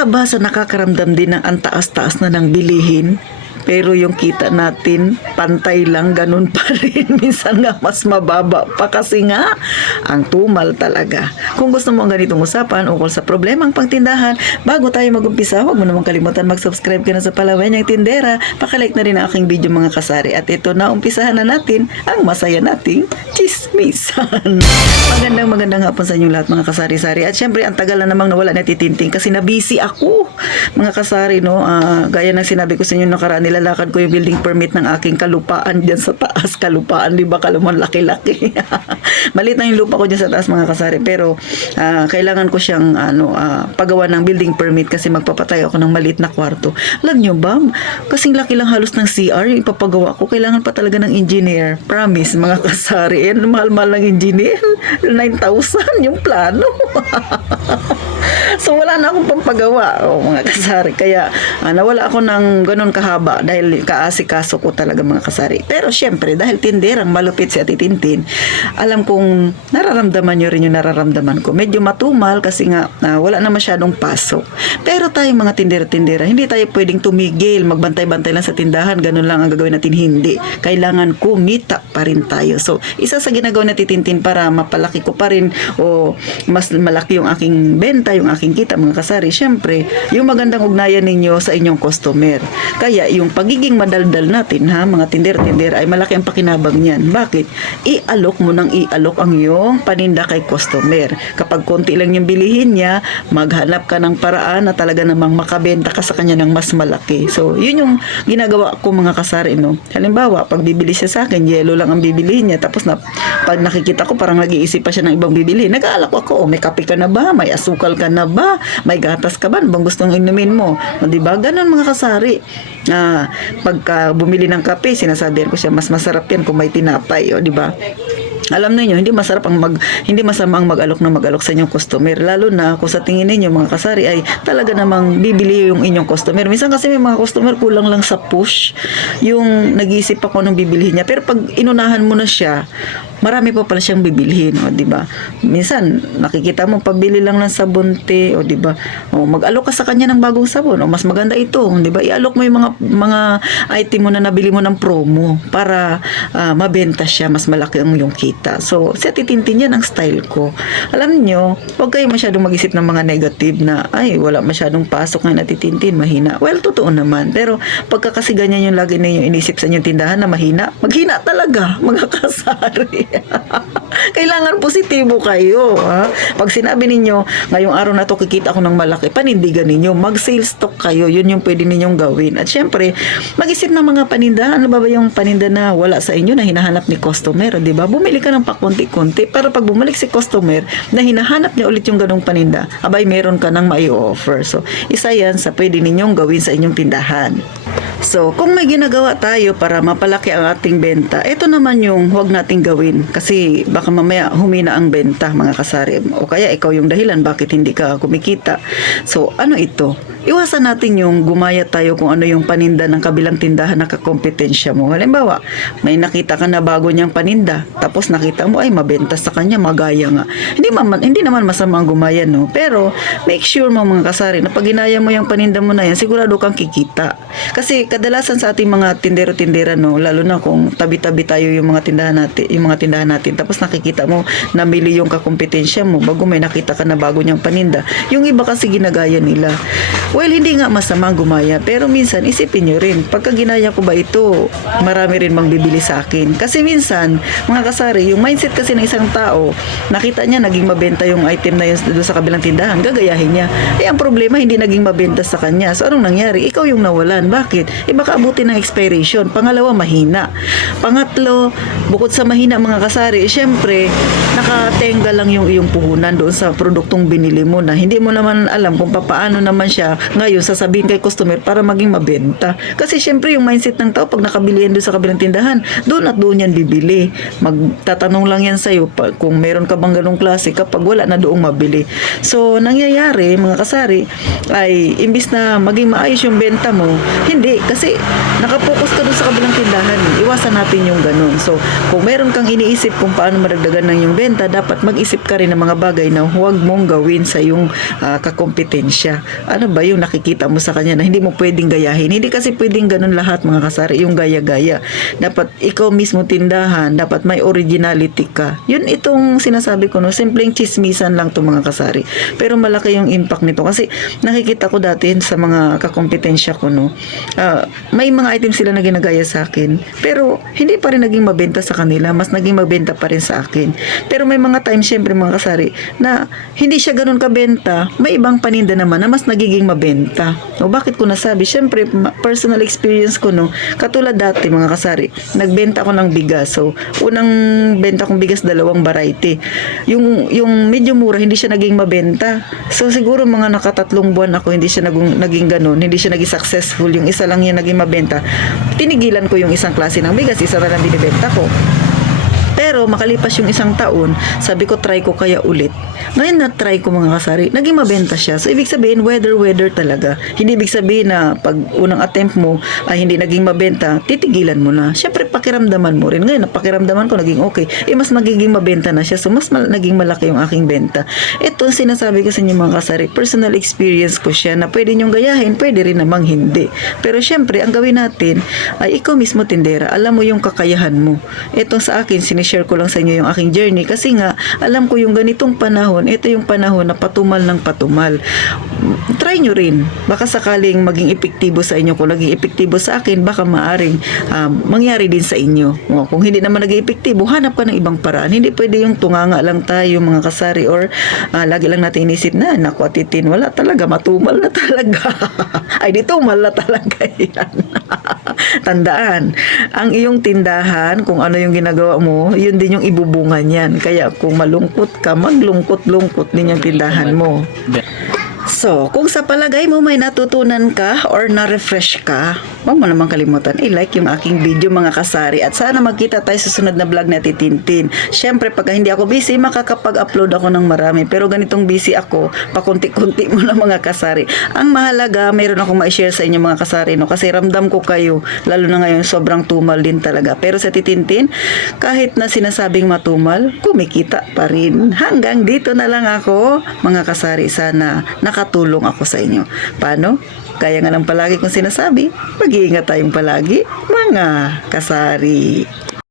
ka ba sa nakakaramdam din ng ang taas-taas na ng bilihin? Pero yung kita natin, pantay lang, ganun pa rin. Minsan nga mas mababa pa kasi nga, ang tumal talaga. Kung gusto mo ang ganitong usapan ukol sa problemang pangtindahan, bago tayo mag-umpisa, huwag mo namang kalimutan mag-subscribe ka na sa Palawan Yang Tindera. Pakalike na rin ang aking video mga kasari. At ito na, umpisahan na natin ang masaya nating chismisan. Magandang hapon sa inyong lahat mga kasari-sari. At syempre, ang tagal na namang nawala na titinting kasi na-busy ako. Mga kasari, no? Gaya ng sinabi ko sa inyo nakaraan, nilalakad ko yung building permit ng aking kalupaan dyan sa taas. Kalupaan, di ba? Kaluman laki-laki. Malit na yung lupa ko dyan sa taas mga kasari. Pero kailangan ko siyang pagawa ng building permit kasi magpapatayo ako ng maliit na kwarto. Alam nyo ba? Kasing laki lang halos ng CR yung ipapagawa ko. Kailangan pa talaga ng engineer. Promise mga kasari. Mahal-mahal ng engineer. 9,000 yung plano. So wala na akong pampagawa mga kasari. Kaya nawala ako ng ganun kahaba dahil kaasikaso ko talaga mga kasari. Pero syempre dahil tinderang malupit si Ate Tintin, alam kong nararamdaman nyo rin yung nararamdaman ko. Medyo matumal kasi nga wala na masyadong pasok. Pero tayong mga tindera-tindera, hindi tayo pwedeng tumigil, magbantay-bantay lang sa tindahan, ganun lang ang gagawin natin. Hindi. Kailangan kumita pa rin tayo. So isa sa ginagawa natin Tintin para mapalaki ko pa rin o mas malaki yung aking benta, yung aking kita mga kasari, syempre yung magandang ugnayan ninyo sa inyong customer. Kaya yung pagiging madaldal natin mga tinder-tinder ay malaki ang pakinabang niyan. Bakit? I-alok mo ng i-alok ang iyong paninda kay customer. Kapag konti lang yung bilihin niya, maghanap ka ng paraan na talaga namang makabenta ka sa kanya ng mas malaki. So yun yung ginagawa ko mga kasari, no? Halimbawa, pag bibili siya sa akin, yelo lang ang bibilihin niya, tapos pag nakikita ko parang nag-iisip pa siya ng ibang bibili, nag-aalok ako, may kape ka na ba? May asukal ka na ba? May gatas ka ba? Bang gustong inumin mo? O, diba? Ganon mga kasari. Pagka bumili ng kape, sinasabihan ko siya, mas masarap yan kung may tinapay. O, diba? Alam niyo hindi masama ang mag-alok na mag-alok sa inyong customer, lalo na kung sa tingin niyo mga kasari ay talaga namang bibili yung inyong customer. Minsan kasi may mga customer kulang lang sa push, yung nag-iisip ako ng bibilihin niya, pero pag inunahan mo na siya, marami pa pala siyang bibilhin, o di ba? Minsan nakikita mo pabili lang ng sabonte, o di ba? O mag-alok ka sa kanya ng bagong sabon, o mas maganda ito, di ba? I-alok mo yung mga item mo na nabili mo ng promo para mabenta siya, mas malaki ang yung kita. So, sa titintin yan ang style ko. Alam nyo, huwag kayo masyadong mag-isip ng mga negative na, ay, wala masyadong pasok na natitintin, mahina. Well, totoo naman. Pero, pagka kasi ganyan yung lagi na yung inisip sa inyong tindahan na mahina, maghina talaga, mga kasari. Kailangan positibo kayo. Pag sinabi ninyo, ngayong araw na to kikita ako ng malaki, panindigan ninyo, mag-sales stock kayo. Yun yung pwede ninyong gawin. At syempre, mag-isip ng mga paninda. Ano ba yung paninda na wala sa inyo na hinahanap ni customer, di ba? Bumili ka ng pakunti-kunti para pag bumalik si customer na hinahanap niya ulit yung ganong paninda, abay meron ka nang mai-offer. So, isa yan sa pwede ninyong gawin sa inyong tindahan. So, kung may ginagawa tayo para mapalaki ang ating benta, ito naman yung huwag nating gawin kasi baka mamaya humina ang benta mga kasari. O kaya ikaw yung dahilan bakit hindi ka kumikita. So, ano ito? Iwasan natin yung gumaya tayo kung ano yung paninda ng kabilang tindahan na kakompetensya mo. Halimbawa, may nakita ka na bago niyang paninda, tapos nakita mo ay mabenta sa kanya, magaya nga. Hindi naman masama ang gumaya, no? Pero make sure mo mga kasari na pag ginaya mo yung paninda mo na yan, sigurado kang kikita. Kasi kadalasan sa ating mga tindero-tindera, no, lalo na kung tabi-tabi tayo yung mga tindahan natin, tapos nakikita mo namili yung kakompetensya mo bago may nakita ka na bago niyang paninda. Yung iba kasi ginagaya nila. Well, hindi nga masama gumaya, pero minsan isipin nyo rin, pagka ginaya ko ba ito, marami rin bibili sa akin. Kasi minsan, mga kasari, yung mindset kasi ng isang tao, nakita niya naging mabenta yung item na yun doon sa kabilang tindahan, gagayahin niya. Ang problema, hindi naging mabenta sa kanya. So, anong nangyari? Ikaw yung nawalan. Bakit? Baka abutin ng expiration. Pangalawa, mahina. Pangatlo, bukod sa mahina mga kasari, syempre, nakatenga lang yung iyong puhunan doon sa produktong binili mo na hindi mo naman alam kung paano naman siya ngayon sasabihin kay customer para maging mabenta. Kasi syempre yung mindset ng tao pag nakabili yan doon sa kabilang tindahan, doon at doon yan bibili. Magtatanong lang yan sa'yo kung meron ka bang ganong klase kapag wala na doong mabili. So, nangyayari mga kasari ay imbis na maging maayos yung benta mo, hindi. Kasi nakapokus ka doon sa kabilang tindahan. Iwasan natin yung ganon. So, kung meron kang iniisip kung paano madagdagan ng yung benta, dapat mag-isip ka rin ng mga bagay na huwag mong gawin sa yung kakompetensya. Ano ba yung nakikita mo sa kanya na hindi mo pwedeng gayahin. Hindi kasi pwedeng ganun lahat mga kasari, yung gaya-gaya. Dapat ikaw mismo tindahan, dapat may originality ka. Yun itong sinasabi ko, no, simpleng chismisan lang to mga kasari. Pero malaki yung impact nito kasi nakikita ko dati sa mga kakompetensya ko, no, may mga items sila na ginagaya sa akin, pero hindi pa rin naging mabenta sa kanila, mas naging mabenta pa rin sa akin. Pero may mga times, syempre mga kasari, na hindi siya ganun kabenta, may ibang paninda naman na mas nagiging mabenta. O bakit ko nasabi? Syempre, personal experience ko, no, katulad dati mga kasari, nagbenta ako ng bigas. So, unang benta kong bigas, 2 variety. Yung medyo mura, hindi siya naging mabenta. So, siguro mga nakatatlong buwan ako, hindi siya naging ganun, hindi siya naging successful. Yung isa lang yan naging mabenta. Tinigilan ko yung isang klase ng bigas, isa na lang binibenta ko. Pero makalipas yung isang taon, sabi ko try ko kaya ulit. Ngayon na try ko mga kasari, naging mabenta siya. So ibig sabihin, weather talaga. Hindi ibig sabihin na pag unang attempt mo ay hindi naging mabenta, titigilan mo na. Syempre pakiramdaman mo rin. Ngayon napakiramdaman ko naging okay. Mas magiging mabenta na siya. So mas naging malaki yung aking benta. Ito sinasabi ko sa inyo mga kasari, personal experience ko siya na pwede nyong gayahin, pwede rin namang hindi. Pero syempre, ang gawin natin ay ikaw mismo tindera. Alam mo yung kakayahan mo. Ito sa akin, share ko lang sa inyo yung aking journey kasi nga alam ko yung ganitong panahon, ito yung panahon na patumal ng patumal. Try nyo rin, baka sakaling maging epektibo sa inyo. Kung naging epektibo sa akin, baka maaring mangyari din sa inyo. Kung hindi naman naging epektibo, hanap ka ng ibang paraan. Hindi pwede yung tunganga lang tayo mga kasari, or lagi lang natin inisip na naku atitin, wala talaga, matumal na talaga. Ay di tumal na talaga yan. Tandaan, ang iyong tindahan, kung ano yung ginagawa mo, yun din yung ibubunga niyan. Kaya kung malungkot ka, maglungkot-lungkot din yung tindahan mo. So, kung sa palagay mo may natutunan ka or na-refresh ka, huwag mo naman kalimutan i-like yung aking video mga kasari, at sana magkita tayo sa sunod na vlog na Titintin. Syempre, pagka hindi ako busy, makakapag-upload ako ng marami. Pero ganitong busy ako, pakunti-kunti mo na mga kasari. Ang mahalaga, mayroon akong ma-share sa inyo mga kasari, no? Kasi ramdam ko kayo, lalo na ngayon, sobrang tumal din talaga. Pero sa Titintin, kahit na sinasabing matumal, kumikita pa rin. Hanggang dito na lang ako, mga kasari. Sana nakatulong ako sa inyo. Paano? Kaya nga lang palagi kong sinasabi, mag-iingat tayong palagi, mga kasari.